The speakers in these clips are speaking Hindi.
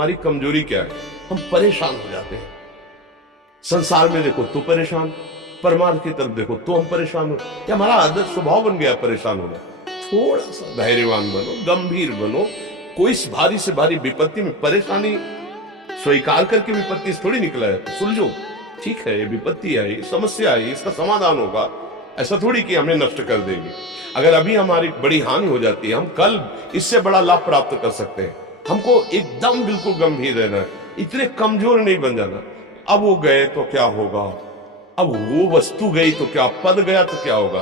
हमारी कमजोरी क्या है, हम परेशान हो जाते हैं। संसार में देखो तो परेशान, परमार्थ की तरफ देखो तो हम परेशान हो। क्या हमारा आदत स्वभाव बन गया परेशान होना। थोड़ा सा धैर्यवान बनो, गंभीर बनो। कोई भारी से भारी विपत्ति में परेशानी स्वीकार करके विपत्ति से थोड़ी निकला है, सुलझो। ठीक है, ये विपत्ति आई, समस्या आई, इसका समाधान होगा। ऐसा थोड़ी कि हमें नष्ट कर देगी। अगर अभी हमारी बड़ी हानि हो जाती है, हम कल इससे बड़ा लाभ प्राप्त कर सकते हैं। हमको एकदम बिल्कुल गंभीर रहना है, इतने कमजोर नहीं बन जाना। अब वो गए तो क्या होगा, अब वो वस्तु गई तो क्या, पद गया तो क्या होगा।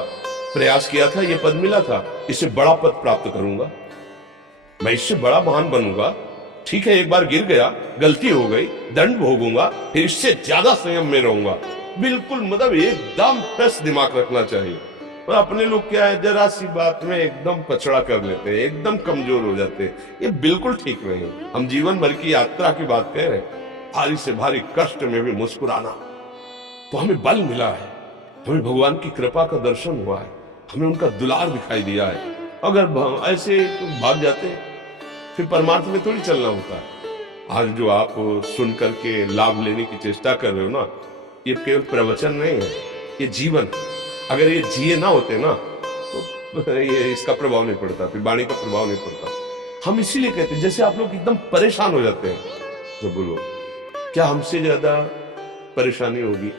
प्रयास किया था, ये पद मिला था, इससे बड़ा पद प्राप्त करूंगा, मैं इससे बड़ा महान बनूंगा। ठीक है, एक बार गिर गया, गलती हो गई, दंड भोगूंगा, फिर इससे ज्यादा संयम में रहूंगा। बिल्कुल मतलब एकदम फ्रेश दिमाग रखना चाहिए। और अपने लोग क्या है, जरा सी बात में एकदम पछड़ा कर लेते हैं, एकदम कमजोर हो जाते हैं। ये बिल्कुल ठीक नहीं। हम जीवन भर की यात्रा की बात कह रहे हैं, भारी से भारी कष्ट में भी मुस्कुराना, तो हमें बल मिला है, हमें भगवान की कृपा का दर्शन हुआ है, हमें उनका दुलार दिखाई दिया है। अगर ऐसे भाग जाते फिर परमार्थ में थोड़ी चलना होता है। आज जो आप सुन करके लाभ लेने की चेष्टा कर रहे हो ना, ये केवल प्रवचन नहीं है, ये जीवन। अगर ये जिए ना होते ना तो ये इसका प्रभाव नहीं पड़ता, फिर वाणी का प्रभाव नहीं पड़ता। हम इसीलिए कहते हैं, जैसे आप लोग एकदम परेशान हो जाते हैं तो बोलो, क्या हमसे ज्यादा परेशानी होगी।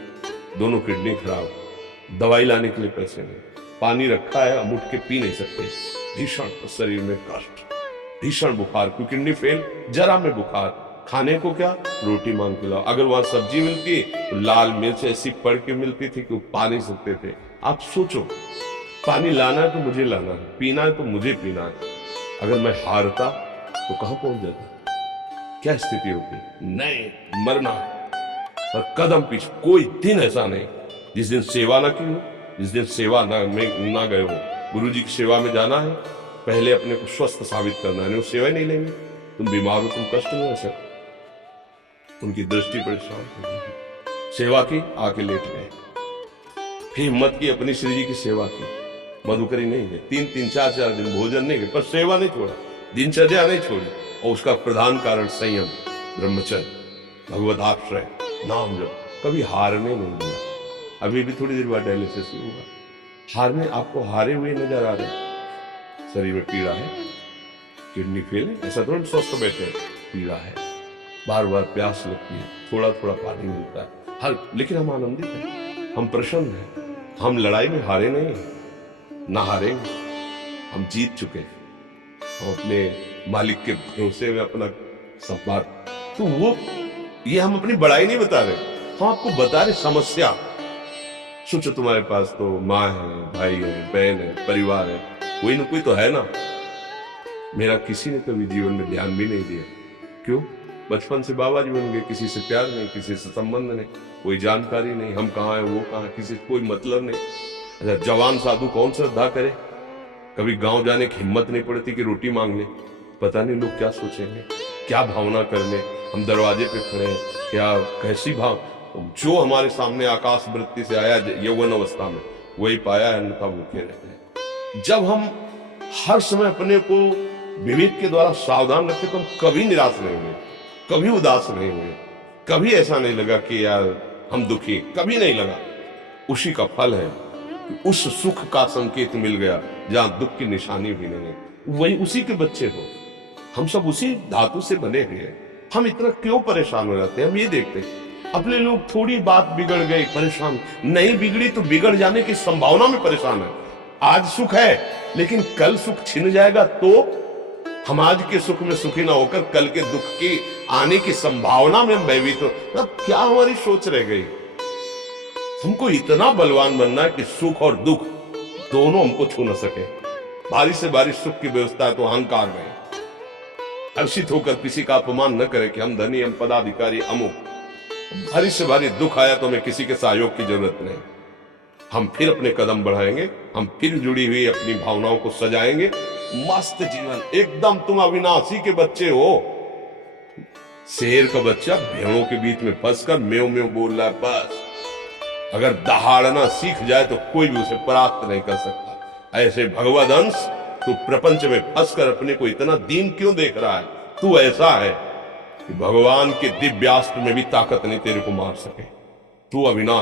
दोनों किडनी खराब, दवाई लाने के लिए पैसे नहीं, पानी रखा है हम उठ के पी नहीं सकते, भीषण शरीर में कष्ट, भीषण बुखार, क्योंकि किडनी फेल, जरा में बुखार, खाने को क्या, रोटी मांग के लाओ। अगर वहां सब्जी मिलती तो लाल मिर्च ऐसी पड़ के मिलती थी कि वो पा नहीं सकते थे। आप सोचो, पानी लाना है तो मुझे लाना है, पीना है तो मुझे पीना है। अगर मैं हारता तो कहां पहुंच जाता, क्या स्थिति होती। नहीं, मरना है और कदम पीछे। कोई दिन ऐसा नहीं जिस दिन सेवा ना की हो, जिस दिन सेवा ना गए हो। गुरु जी की सेवा में जाना है, पहले अपने को स्वस्थ साबित करना है, नहीं सेवा ही नहीं लेंगे। तुम बीमार हो, तुम कष्ट में हो सर। उनकी दृष्टि बड़ी शांत हो, सेवा की, आके लेट गए। फिर हिम्मत की, अपनी श्री जी की सेवा की, मधुकरी नहीं गए, 3-4 दिन भोजन नहीं गए, पर सेवा नहीं छोड़ा, दिनचर्या नहीं छोड़ी। और उसका प्रधान कारण संयम, ब्रह्मचर्य, भगवत आश्रय, नाम जप, कभी हारने नहीं दिया। अभी भी थोड़ी देर बाद डायलिसिस होगा, हारने, आपको हारे हुए नजर आ रहे। शरीर में पीड़ा है, किडनी फेल है, ऐसा थोड़ा स्वस्थ बैठे, पीड़ा है, बार बार प्यास लगती है, थोड़ा थोड़ा पानी मिलता है, हर, लेकिन हम आनंदित हैं, हम प्रसन्न हैं। हम लड़ाई में हारे नहीं, ना हारेंगे, हम जीत चुके हैं। हम अपने मालिक के भरोसे में अपना संपाद, तो वो, ये हम अपनी बड़ाई नहीं बता रहे, हम आपको बता रहे समस्या। सोचो, तुम्हारे पास तो माँ है, भाई है, बहन है, परिवार है, कोई ना कोई तो है ना। मेरा किसी ने कभी जीवन में ध्यान भी नहीं दिया। क्यों? बचपन से बाबा जी बन गए, किसी से प्यार नहीं, किसी से संबंध नहीं, कोई जानकारी नहीं, हम कहाँ हैं, वो कहाँ, किसी से कोई मतलब नहीं। अच्छा, जवान साधु कौन श्रद्धा करे? कभी गांव जाने की हिम्मत नहीं पड़ती कि रोटी मांग ले। पता नहीं लोग क्या सोचेंगे, क्या भावना करने। हम दरवाजे पे खड़े हैं, क्या कैसी भाव, जो हमारे सामने आकाश वृत्ति से आया यौवन अवस्था में, वही पाया है, अन्यथा भूखे रहते हैं। जब हम हर समय अपने को विवेक के द्वारा सावधान रखे तो हम कभी निराश नहीं हुए, कभी उदास नहीं हुए, कभी ऐसा नहीं लगा कि यार हम दुखी, कभी नहीं लगा। उसी का फल है कि उस सुख का संकेत मिल गया जहां दुख की निशानी भी नहीं है, वही उसी के बच्चे हो। हम सब उसी धातु से बने हुए हैं। हम इतना क्यों परेशान हो जाते हैं? हम ये देखते हैं अपने लोग, थोड़ी बात बिगड़ गई परेशान, नहीं बिगड़ी तो बिगड़ जाने की संभावना में परेशान है। आज सुख है लेकिन कल सुख छिन जाएगा, तो हम आज के सुख में सुखी ना होकर कल के दुख की आने की संभावना में भयभीत हो। तब क्या हमारी सोच रह गई? हमको इतना बलवान बनना है कि सुख और दुख दोनों हमको छू न सके। भारी से भारी सुख की व्यवस्था है तो अहंकार में हर्षित होकर किसी का अपमान न करे कि हम धनी, हम पदाधिकारी, अमुक। भारी से भारी दुख आया तो हमें किसी के सहयोग की जरूरत नहीं। हम फिर अपने कदम बढ़ाएंगे, हम फिर जुड़ी हुई अपनी भावनाओं को सजाएंगे। मस्त जीवन एकदम। तुम अविनाशी के बच्चे हो। शेर का बच्चा भेड़ों के बीच में फंसकर म्यों म्यों बोल रहा है, बस अगर दहाड़ना सीख जाए तो कोई भी उसे परास्त नहीं कर सकता। ऐसे भगवद अंश तू प्रपंच में फंसकर अपने को इतना दीन क्यों देख रहा है? तू ऐसा है, कि भगवान के दिव्यास्त्र में भी ताकत नहीं तेरे को मार सके। तू अविनाश